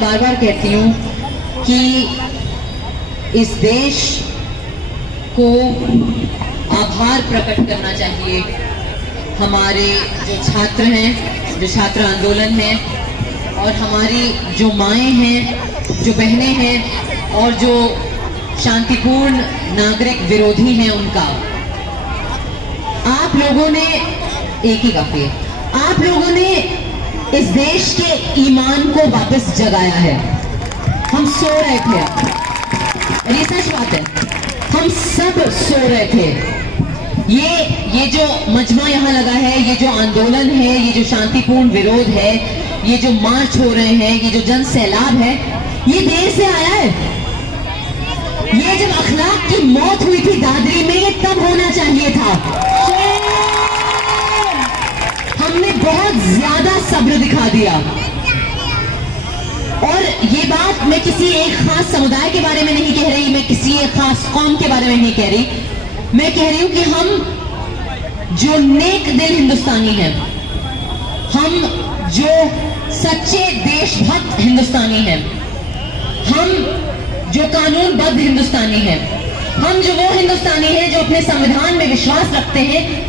बार बार कहती हूँ कि इस देश को आभार प्रकट करना चाहिए हमारे जो छात्र हैं, जो छात्र आंदोलन है, और हमारी जो माएँ हैं, जो बहनें हैं, और जो शांतिपूर्ण नागरिक विरोधी हैं उनका। आप लोगों ने एक ही काफी है, आप लोगों ने इस देश के ईमान को वापस जगाया है। हम सो रहे थे, ये सच बात है, हम सब सो रहे थे। ये जो मजमा यहाँ लगा है, ये जो आंदोलन है, ये जो शांतिपूर्ण विरोध है, ये जो मार्च हो रहे हैं, ये जो जन सैलाब है, ये देर से आया है। ये जब अखलाक की मौत हुई थी दादरी में, ये तब होना चाहिए था। हमने बहुत ज्यादा सब्र दिखा दिया। और ये बात मैं किसी एक खास समुदाय के बारे में नहीं कह रही, मैं किसी एक खास कौम के बारे में नहीं कह रही, मैं कह रही हूं कि हम जो नेक दिल हिंदुस्तानी हैं, हम जो सच्चे देशभक्त हिंदुस्तानी हैं, हम जो कानूनबद्ध हिंदुस्तानी हैं, हम जो वो हिंदुस्तानी हैं जो अपने संविधान में विश्वास रखते हैं,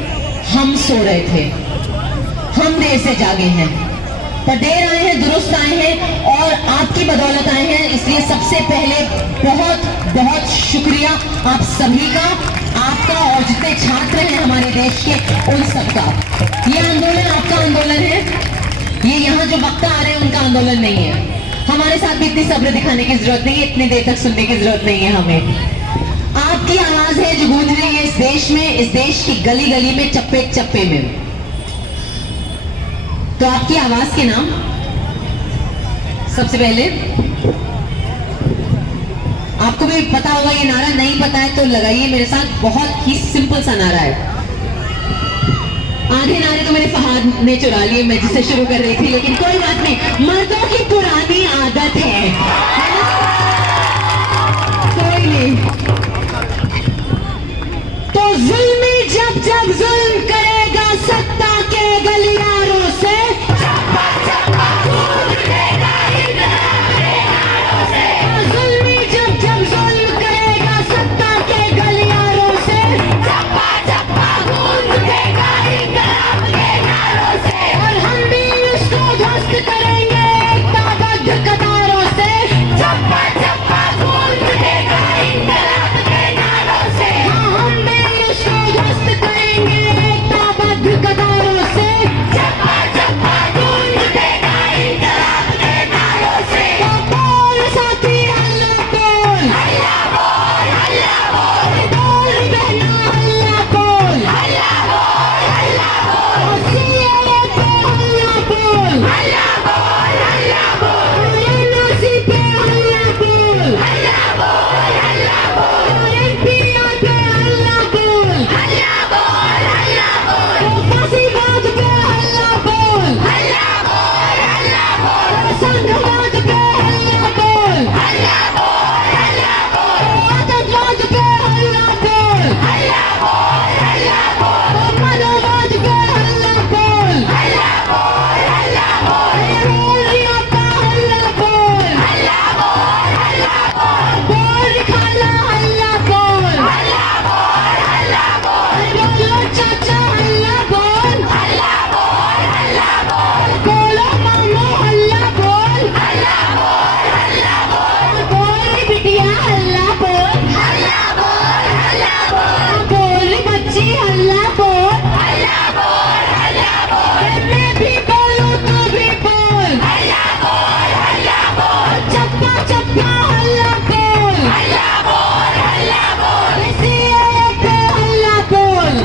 हम सो रहे थे। हम देर से जागे हैं, पर देर आए हैं, दुरुस्त आए हैं, और आपकी बदौलत आए हैं। इसलिए सबसे पहले बहुत बहुत शुक्रिया आप सभी का, आपका और जितने छात्र हैं हमारे देश के, उन सबका। ये आंदोलन आपका आंदोलन है, ये यहाँ जो वक्ता आ रहे हैं उनका आंदोलन नहीं है। हमारे साथ भी इतनी सब्र दिखाने की जरूरत नहीं है, इतनी देर तक सुनने की जरूरत नहीं है हमें। आपकी आवाज है जो गूंज रही है इस देश में, इस देश की गली गली में, चप्पे चप्पे में। तो आपकी आवाज के नाम सबसे पहले, आपको भी पता होगा, ये नारा नहीं पता है तो लगाइए मेरे साथ, बहुत ही सिंपल सा नारा है। आधे नारे तो मेरे फहाद ने चुरा लिए, मैं जिससे शुरू कर रही थी, लेकिन कोई बात नहीं, मर्दों की पुरानी आदत है कोई नहीं। तो जुल्मी जब जब जुल्म करेगा सत्ता के गलियारों से, जुल्मी जब जब जुल्म करेगा सत्ता के गलियारों से, और हम भी उसको ध्वस्त करेंगे एकताबद्ध कतारों से। हाँ, हम भी उसको ध्वस्त करेंगे एकताबद्ध कतारों से। तो बोल साथी हल्ला बोल, बोल बहना हल्ला बोल, और CAA पे हल्ला बोल, और NRC पे हल्ला बोल, और NPR पे हल्ला बोल, और फांसीवाद पे हल्ला बोल, और संघवाद पे हल्ला बोल, और आतंकवाद पे हल्ला बोल, और मनोवाद पे हल्ला बोल, बोल का हल्ला बोल, बोल खाला हल्ला बोल, बोलो चाचा हल्ला बोल, बोलो मामू हल्ला बोल, बोल बिटिया हल्ला बोल, बोल बच्ची हल्ला बोल, मैं भी बोलूं तू भी बोल, चप्पा चप्पा हल्ला बोल, CAA पे हल्ला बोल,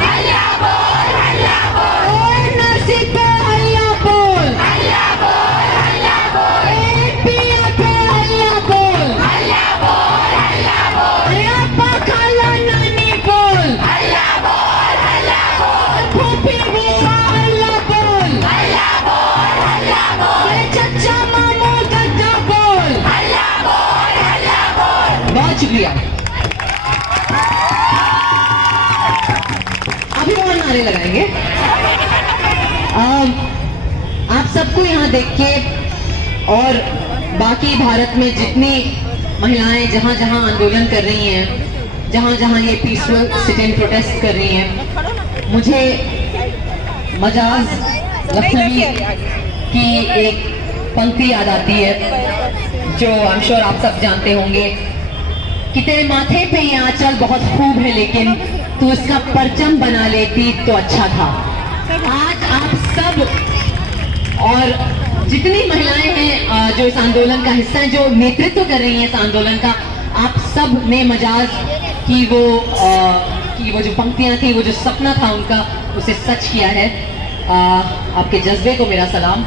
NRC पे हल्ला बोल, NPR पे हल्ला बोल, अरे अब्बा खाला नानी बोल, फूफी बुआ हल्ला बोल, अरे चचा मामू दादा बोल। बहुत शुक्रिया। अभी और नारे लगाएंगे। आप सबको यहाँ देख के और बाकी भारत में जितनी महिलाएं जहां जहां आंदोलन कर रही हैं, जहां जहां ये पीसफुल सिट इन प्रोटेस्ट कर रही हैं, मुझे मजाज लखनवी की एक पंक्ति याद आती है जो आई एम श्योर आप सब जानते होंगे कि तेरे माथे पे ये आंचल बहुत खूब है, लेकिन तू इसका परचम बना लेती तो अच्छा था। आज आप सब और जितनी महिलाएं हैं जो इस आंदोलन का हिस्सा हैं, जो नेतृत्व कर रही हैं इस आंदोलन का, आप सब ने मजाज की वो जो पंक्तियां थी, वो जो सपना था उनका, उसे सच किया है। आपके जज्बे को मेरा सलाम।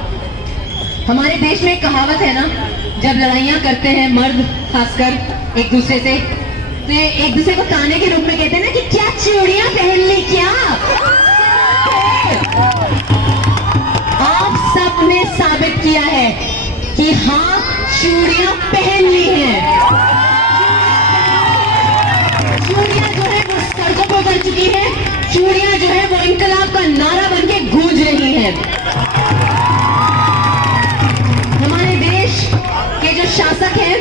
हमारे देश में एक कहावत है ना, जब लड़ाइयां करते हैं मर्द खासकर एक दूसरे से, तो ये एक दूसरे को ताने के रूप में कहते हैं ना कि क्या चूड़ियां पहन ली क्या। आप सब ने साबित किया है कि हाँ, चूड़ियां पहन ली हैं। चूड़ियां जो है वो सड़कों पर उतर चुकी है, चूड़ियां जो है वो इनकलाब का नारा बन के गूंज रही हैं। हमारे देश के जो शासक हैं,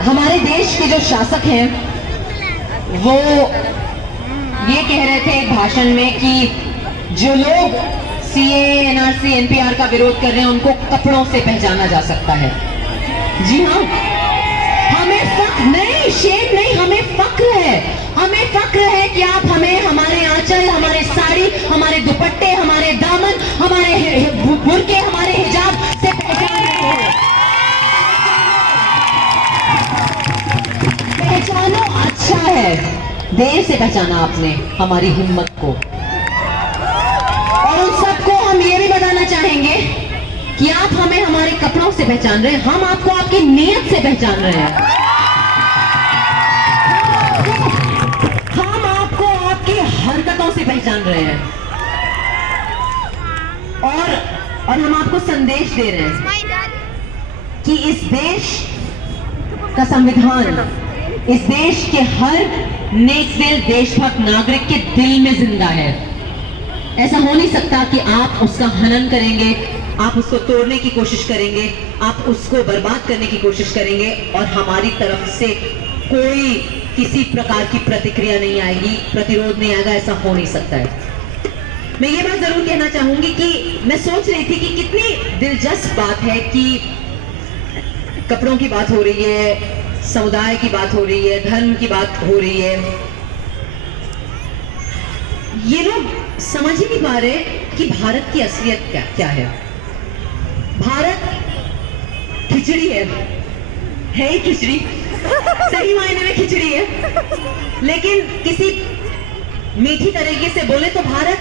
हमारे देश के जो शासक हैं वो ये कह रहे थे एक भाषण में कि जो लोग सीए, एनआरसी, एनपीआर का विरोध कर रहे हैं उनको कपड़ों से पहचाना जा सकता है। जी हाँ, हमें फक्र नहीं, शेम नहीं, हमें फक्र है। हमें फक्र है कि आप हमें हमारे आंचल, हमारे साड़ी, हमारे दुपट्टे, हमारे दामन, हमारे बुर्के, हमारे हिजाब से पहचान रहे हो। पहचानो, अच्छा है, देर से पहचाना आपने हमारी हिम्मत को। और उन सबको हम ये भी बताना चाहेंगे कि आप हमें हमारे कपड़ों से पहचान रहे हैं, हम आपको आपकी नीयत से पहचान रहे हैं। हम आपको आपकी हरकतों से पहचान रहे हैं और हम आपको संदेश दे रहे हैं कि इस देश का संविधान इस देश के हर नेक दिल देशभक्त नागरिक के दिल में जिंदा है। ऐसा हो नहीं सकता कि आप उसका हनन करेंगे, आप उसको तोड़ने की कोशिश करेंगे, आप उसको बर्बाद करने की कोशिश करेंगे और हमारी तरफ से कोई किसी प्रकार की प्रतिक्रिया नहीं आएगी, प्रतिरोध नहीं आएगा। ऐसा हो नहीं सकता है। मैं ये बात जरूर कहना चाहूंगी कि मैं सोच रही थी कि कितनी दिलचस्प बात है कि कपड़ों की बात हो रही है, समुदाय की बात हो रही है, धर्म की बात हो रही है। ये लोग समझ ही नहीं पा रहे कि भारत की असलियत क्या है। भारत खिचड़ी है ही खिचड़ी, सही मायने में खिचड़ी है। लेकिन किसी मीठी तरीके से बोले तो भारत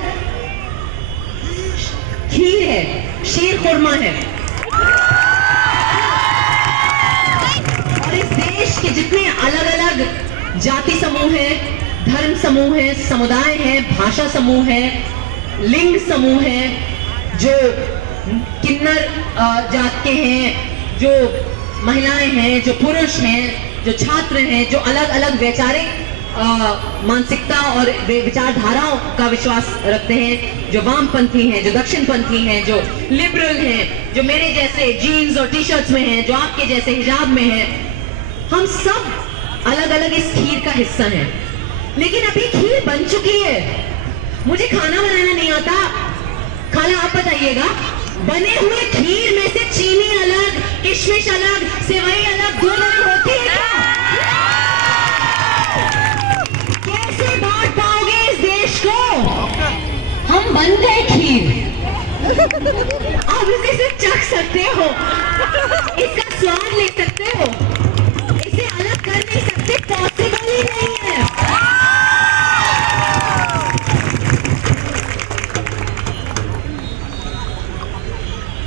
खीर है, शीर खुरमा है। देश के जितने अलग अलग जाति समूह हैं, धर्म समूह हैं, समुदाय हैं, भाषा समूह हैं, लिंग समूह हैं, जो किन्नर जात के हैं, जो महिलाएं हैं, जो पुरुष हैं, जो छात्र हैं, जो अलग अलग वैचारिक मानसिकता और विचारधाराओं का विश्वास रखते हैं, जो वामपंथी हैं, जो दक्षिणपंथी हैं, जो लिबरल हैं, जो मेरे जैसे जीन्स और टी शर्ट्स में हैं, जो आपके जैसे हिजाब में हैं, हम सब अलग अलग इस खीर का हिस्सा हैं। लेकिन अभी खीर बन चुकी है। मुझे खाना बनाना नहीं आता, खाना आप बताइएगा। बने हुए खीर में से चीनी अलग, किशमिश अलग, सेवई अलग, दूध अलग होती है क्या? कैसे बांट पाओगे इस देश को? हम बन गए खीर। आप इसे सिर्फ चख सकते हो, इसका स्वाद ले सकते हो, इसे अलग कर नहीं सकते, पॉसिबल ही नहीं है।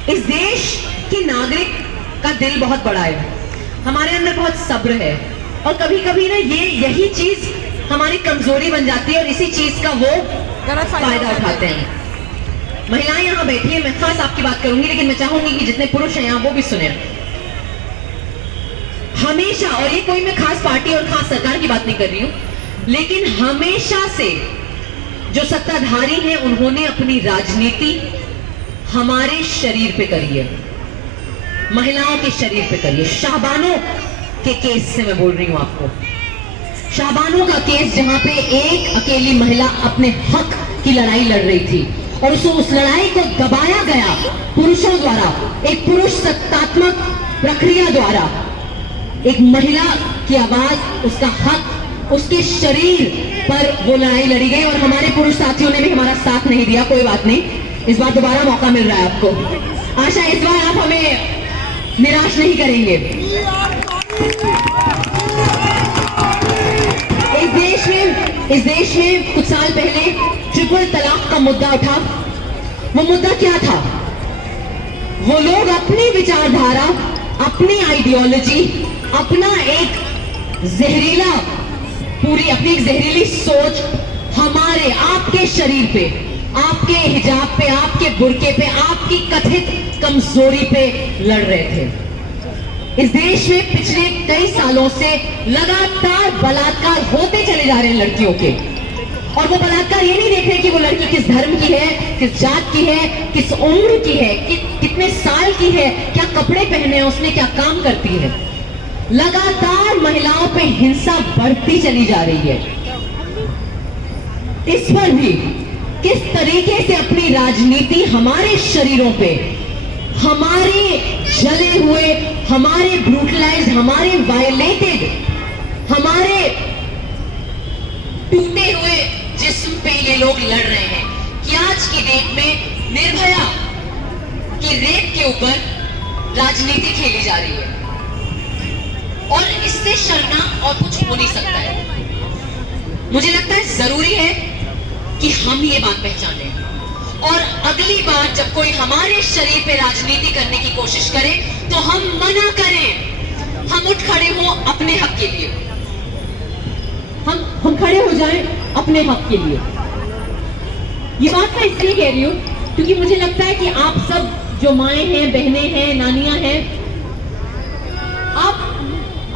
इस देश के नागरिक का दिल बहुत बड़ा है, हमारे अंदर बहुत सब्र है और कभी कभी ना यही चीज हमारी कमजोरी बन जाती है और इसी चीज का वो फायदा उठाते हैं। महिलाएं यहाँ बैठी हैं, मैं खास आपकी बात करूंगी, लेकिन मैं चाहूंगी कि जितने पुरुष हैं यहाँ वो भी सुने। हमेशा, और ये कोई मैं खास पार्टी और खास सरकार की बात नहीं कर रही हूं, लेकिन हमेशा से जो सत्ताधारी हैं उन्होंने अपनी राजनीति हमारे शरीर पे करी है, महिलाओं के शरीर पे करी है। शाहबानो के केस से मैं बोल रही हूं आपको, शाहबानो का केस जहां पे एक अकेली महिला अपने हक की लड़ाई लड़ रही थी और उस लड़ाई को दबाया गया पुरुषों द्वारा, एक पुरुष सत्तात्मक प्रक्रिया द्वारा। एक महिला की आवाज, उसका हक, उसके शरीर पर वो लड़ाई लड़ी गई और हमारे पुरुष साथियों ने भी हमारा साथ नहीं दिया। कोई बात नहीं, इस बार दोबारा मौका मिल रहा है आपको। आशा इस बार आप हमें निराश नहीं करेंगे। इस देश में कुछ साल पहले ट्रिपल तलाक का मुद्दा उठा। वो मुद्दा क्या था? वो लोग अपनी विचारधारा, अपनी आइडियोलॉजी, अपना एक जहरीला, पूरी अपनी एक जहरीली सोच हमारे, आपके शरीर पे, आपके हिजाब पे, आपके बुर्के पे, आपकी कथित कमजोरी पे लड़ रहे थे। इस देश में पिछले कई सालों से लगातार बलात्कार होते चले जा रहे हैं लड़कियों के, और वो बलात्कार ये नहीं देख रहे कि वो लड़की किस धर्म की है, किस जात की है, किस उम्र की है, कितने साल की है, क्या कपड़े पहने हैं उसने, क्या काम करती है। लगातार महिलाओं पे हिंसा बढ़ती चली जा रही है। इस पर भी किस तरीके से अपनी राजनीति हमारे शरीरों पे, हमारे जले हुए, हमारे ब्रूटलाइज्ड, हमारे वायलेटेड, हमारे टूटे हुए जिस्म पे ये लोग लड़ रहे हैं कि आज की डेट में निर्भया की रेप के ऊपर राजनीति खेली जा रही है, और इससे शर्मनाक और कुछ हो नहीं सकता है। मुझे लगता है जरूरी है कि हम ये बात पहचानें, और अगली बार जब कोई हमारे शरीर पे राजनीति करने की कोशिश करे तो हम मना करें, हम उठ खड़े हों अपने हक के लिए, हम खड़े हो जाएं अपने हक के लिए। ये बात मैं इसलिए कह रही हूं क्योंकि मुझे लगता है कि आप सब जो माएं हैं, बहनें हैं, नानियां हैं,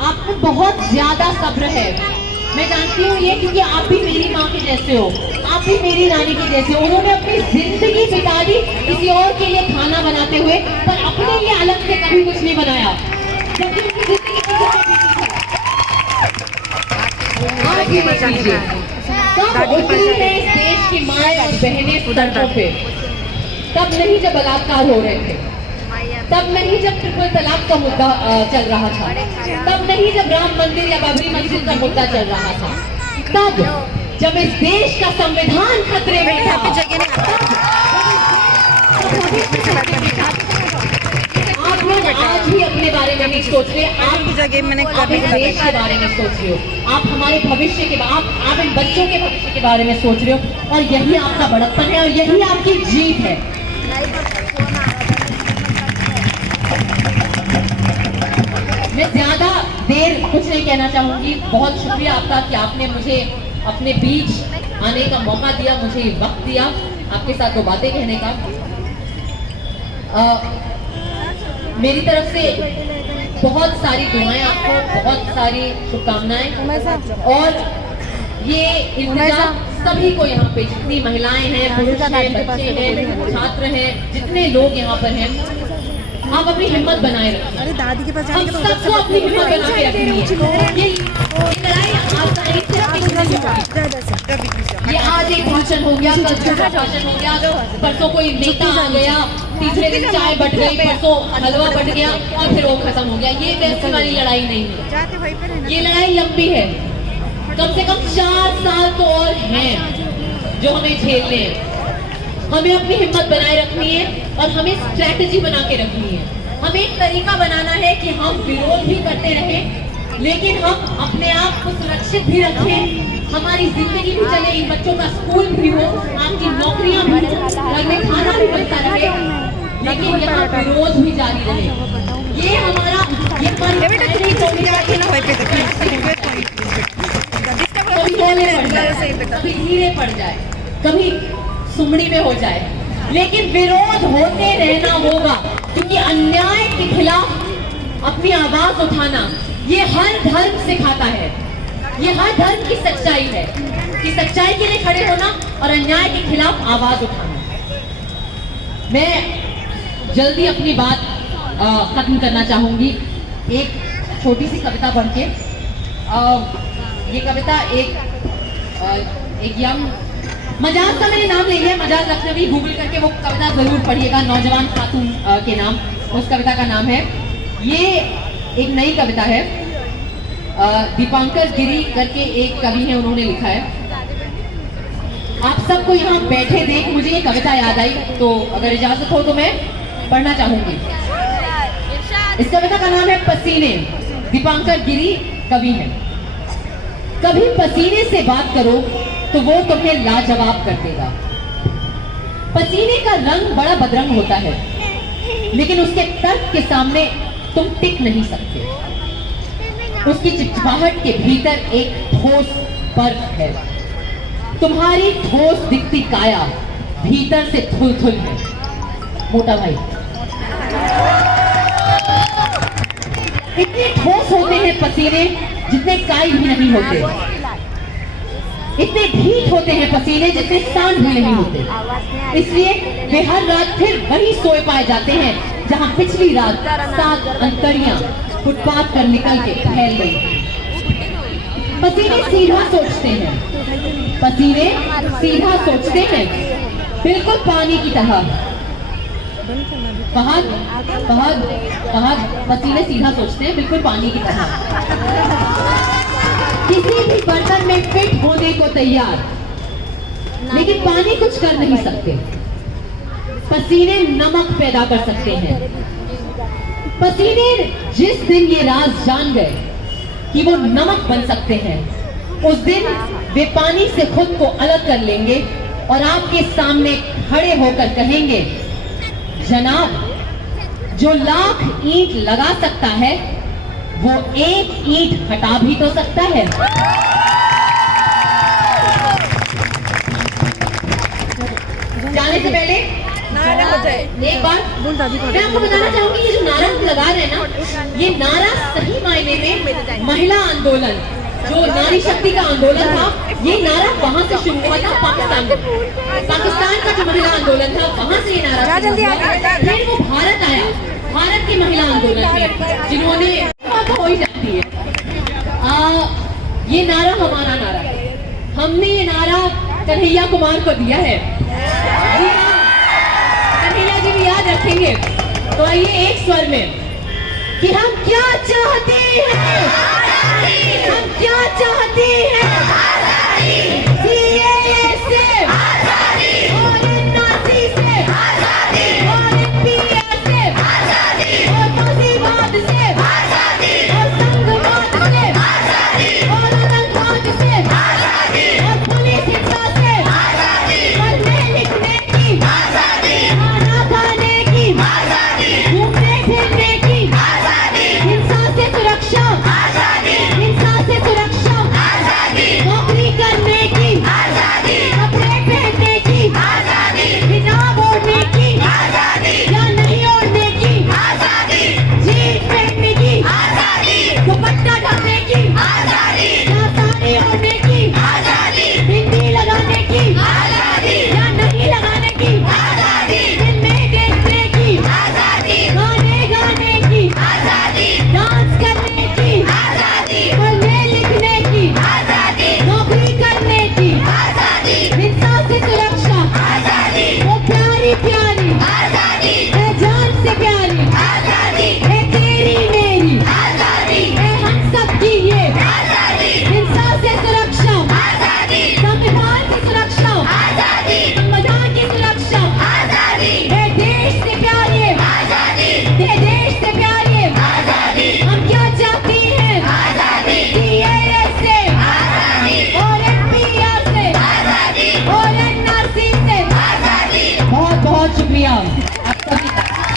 आपको बहुत ज्यादा सब्र है। मैं जानती हूँ ये, क्योंकि आप भी मेरी माँ के जैसे हो, आप भी मेरी नानी के जैसे हो। उन्होंने अपनी जिंदगी बिता दी किसी और के लिए खाना बनाते हुए, पर अपने लिए अलग से कभी कुछ नहीं बनाया। जब उनकी जिंदगी आज ये देख लीजिए, कब उतरी है इस देश की माएं और बहनें सड़कों पे? तब नहीं जब बलात्कार हो रहे थे, तब नहीं जब ट्रिपल तलाक का मुद्दा चल रहा था, तब नहीं जब राम मंदिर या बाबरी मस्जिद का मुद्दा चल रहा था, तब जब इस देश का संविधान खतरे में था। आप लोग आज भी अपने बारे में नहीं सोच रहे, आप इस देश के बारे में सोच रहे हो, आप हमारे भविष्य के, आप इन बच्चों के भविष्य के बारे में सोच रहे हो, और यही आपका बड़प्पन है और यही आपकी जीत है। मैं ज्यादा देर कुछ नहीं कहना चाहूंगी। बहुत शुक्रिया आपका कि आपने मुझे अपने बीच आने का मौका दिया, मुझे वक्त दिया आपके साथ दो बातें कहने का। मेरी तरफ से बहुत सारी दुआएं आपको, बहुत सारी शुभकामनाएं, और ये इंतजार सभी को यहाँ पे, जितनी महिलाएं हैं, पुरुष हैं, बच्चे हैं, छात्र हैं, जितने लोग यहाँ पर हैं, आप अपनी हिम्मत बनाए रखें। अरे दादी के पास हम सबको अपनी हिम्मत बना के रखनी है। ये लड़ाई आसानी से ये आज एक भाषण हो गया, कल दूसरा भाषण हो गया, परसों कोई नेता आ गया, तीसरे दिन चाय बट गई, परसों हलवा बट गया और फिर वो खत्म हो गया। ये वैसी वाली लड़ाई नहीं है, ये लड़ाई लंबी है। कम से कम 4 साल तो और हैं जो हमें झेलने हैं। हमें अपनी हिम्मत बनाए रखनी है और हमें स्ट्रैटेजी बना के रखनी है। हमें एक तरीका बनाना है कि हम विरोध भी करते रहें, लेकिन हम अपने आप को सुरक्षित भी रखें, हमारी जिंदगी भी चले, इन बच्चों का स्कूल भी हो, आपकी नौकरियां भी हो, घर में खाना भी बनता रहे, लेकिन यहाँ विरोध भी जारी रहे। ये हमारा कभी धीरे पड़ जाए, कभी सुमड़ी में हो जाए, लेकिन विरोध होते रहना होगा, क्योंकि अन्याय के खिलाफ अपनी आवाज उठाना ये हर धर्म सिखाता है। ये हर धर्म की सच्चाई है कि सच्चाई के लिए खड़े होना और अन्याय के खिलाफ आवाज उठाना। मैं जल्दी अपनी बात खत्म करना चाहूंगी एक छोटी सी कविता पढ़ के। ये कविता एक यंग, मजाज का मैंने नाम ले लिया, मजाज लखनवी, गूगल करके वो कविता जरूर पढ़िएगा, नौजवान खातून के नाम उस कविता का नाम है। ये एक नई कविता है, दीपांकर गिरी करके एक कवि है, उन्होंने लिखा है। आप सबको यहाँ बैठे देख मुझे ये कविता याद आई, तो अगर इजाजत हो तो मैं पढ़ना चाहूंगी। इस कविता का नाम है पसीने, दीपांकर गिरी कवि है। कभी पसीने से बात करो तो वो तुम्हें लाजवाब कर देगा। पसीने का रंग बड़ा बदरंग होता है, लेकिन उसके तर्क के सामने तुम टिक नहीं सकते। उसकी चिपचिपाहट के भीतर एक ठोस बर्फ है। तुम्हारी ठोस दिखती काया भीतर से थुल-थुल है। मोटा भाई, इतने ठोस होते हैं पसीने जितने काई भी नहीं होते, इतने ढीठ होते हैं पसीने जितने सांड भी नहीं होते। इसलिए वे हर रात फिर वही सोए पाए जाते हैं जहां पिछली रात 7 अंतड़ियां फुटपाथ पर निकल के फैल गई। पसीने सीधा सोचते हैं, पसीने सीधा सोचते हैं, बिल्कुल पानी की तरह। फहद फहद फहद, पसीने सीधा सोचते हैं बिल्कुल पानी की तरह। किसी भी बर्तन में फिट होने को तैयार, लेकिन पानी कुछ कर नहीं सकते। पसीने नमक पैदा कर सकते हैं। पसीने जिस दिन ये राज जान गए कि वो नमक बन सकते हैं, उस दिन वे पानी से खुद को अलग कर लेंगे और आपके सामने खड़े होकर कहेंगे, जनाब, जो लाख ईंट लगा सकता है वो एक ईंट हटा भी तो सकता है। जाने से पहले एक बात मैं आपको बताना चाहूंगी, ये जो नारा हम लगा रहे हैं ना, ये नारा सही मायने में महिला आंदोलन, जो नारी शक्ति का आंदोलन था, ये नारा वहां से शुरू हुआ था। पाकिस्तान का जो महिला आंदोलन था, वहां से ये नारा शुरू हुआ। फिर वो भारत आया, भारत के महिला आंदोलन में जिन्होंने हो ही जाती है। ये नारा हमारा नारा है, हमने ये नारा कन्हैया कुमार को दिया है। कन्हैया जी भी याद रखेंगे। तो आइए एक स्वर में कि हम क्या चाहते हैं, हम क्या चाहते हैं, CAA से